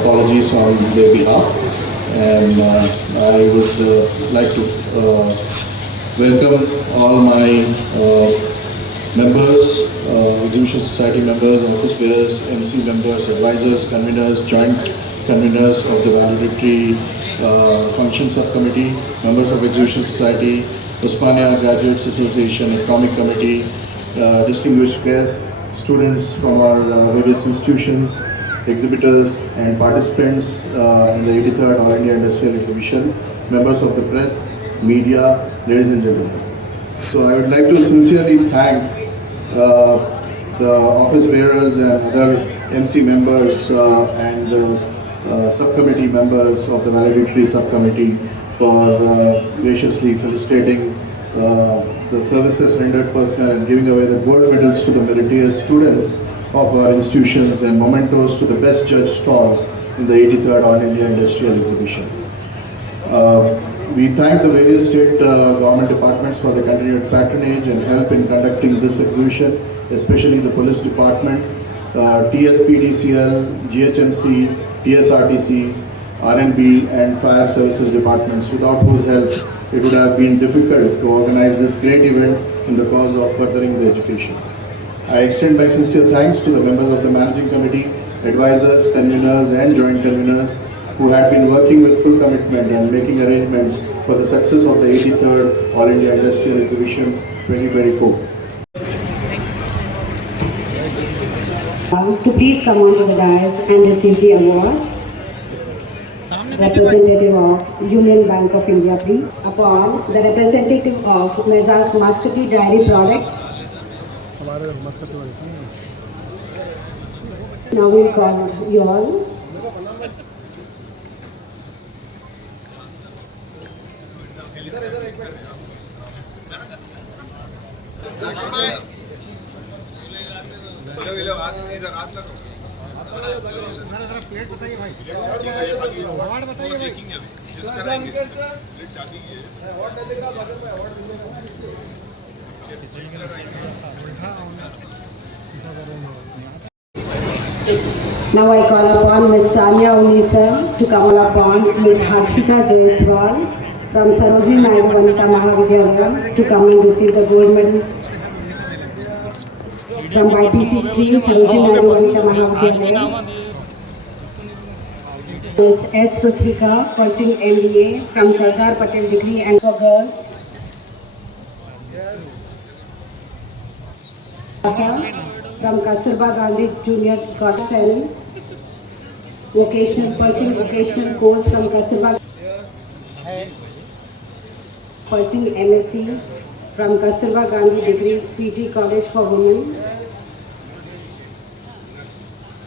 Apologies on their behalf, and I would like to welcome all my members, exhibition society members, office bearers, MC members, advisors, conveners, joint conveners of the valedictory function subcommittee, members of exhibition society, Osmania Graduates Association, Economic Committee, distinguished guests, students from our various institutions, exhibitors and participants in the 83rd All India Industrial Exhibition, members of the press, media, ladies and gentlemen. So I would like to sincerely thank the office bearers and other MC members and subcommittee members of the valedictory subcommittee for graciously felicitating the services rendered personnel and giving away the gold medals to the meritorious students of our institutions and mementos to the best judged stalls in the 83rd All India Industrial Exhibition. We thank the various state government departments for the continued patronage and help in conducting this exhibition, especially the police department, TSPDCL, GHMC, TSRTC, RNB and fire services departments, without whose help it would have been difficult to organize this great event in the cause of furthering the education. I extend my sincere thanks to the members of the managing committee, advisors, conveners and joint conveners who have been working with full commitment and making arrangements for the success of the 83rd All India Industrial Exhibition 2024. To please come on to the dais and receive the award. Representative of Union Bank of India, please. Upon the representative of Messrs. Muscati Dairy Products. Now we'll call you all. Plate बताइए भाई, award बताइए भाई। Now I call upon Ms. Sanya Unisa to come upon Ms. Harshita Jaiswal from Sarojini Naidu Vanita Mahavidyalaya to come and receive the gold medal from YPC stream Sarojini Naidu Vanita Mahavidyalaya. Ms. S. Ruthvika pursuing MBA from Sardar Patel Degree and for Girls. From Kasturba Gandhi Junior College, pursuing vocational course from Kasturba, pursuing MSc from Kasturba Gandhi Degree PG College for Women.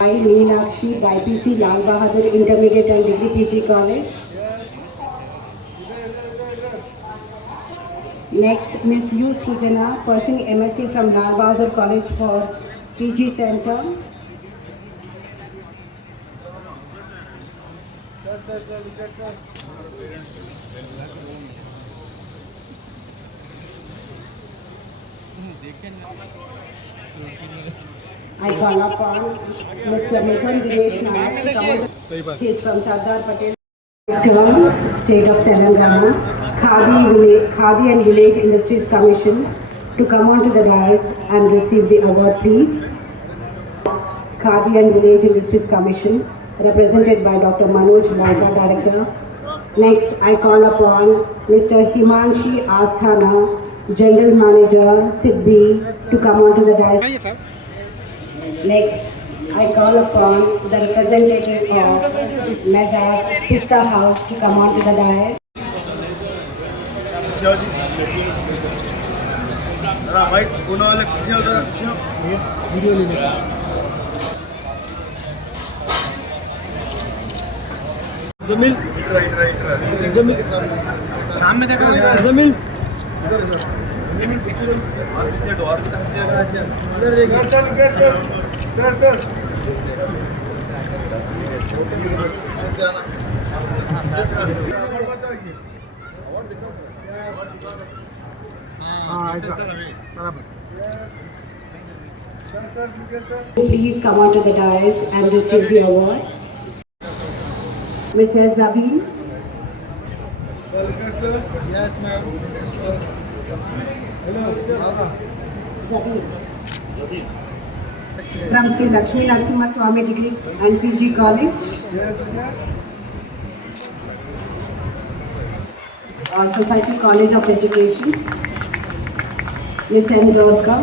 I. Meenakshi, YPC Lal Bahadur Intermediate and Degree PG College. Next, Ms. U. Sujana, pursuing MSc from Lal Bahadur College for PG Center. I call upon Mr. Mithun Dinesh Nayak. He is from Sardar Patel, State of Telangana, Khadi and Village Industries Commission, to come on to the dais and receive the award, please. Khadi and Village Industries Commission, represented by Dr. Manoj Laika, Director. Next, I call upon Mr. Himanshi Asthana, General Manager Sidbi to come onto the dais. आइए sir Next, I call upon the representative of Mezzas Pista House to come onto the dais. जरा भाई कोना वाले पीछे हो जरा पीछे हो वीडियो लेने का जमील राइट जमील सामने देखा Jameel Please come onto the dais and receive the award. Mrs. Zabin. Yes ma'am Zabin. From Sri Lakshmi Narasimha Swami Degree and PG College. Society College of Education. Miss N. Dorka.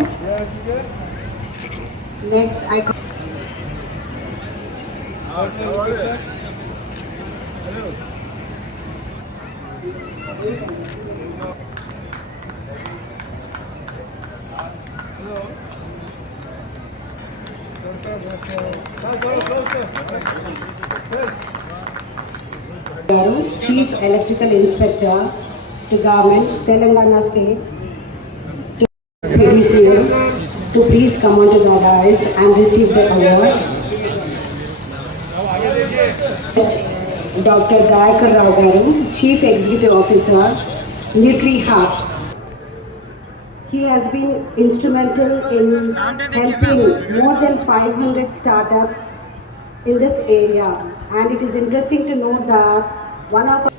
Next, I call Chief Electrical Inspector to Government, Telangana State, to PDCO, to please come onto the dais and receive the award. Next, Dr. Dayakar Rao Garu, Chief Executive Officer, NutriHub. He has been instrumental in helping more than 500 startups in this area, and it is interesting to know that one of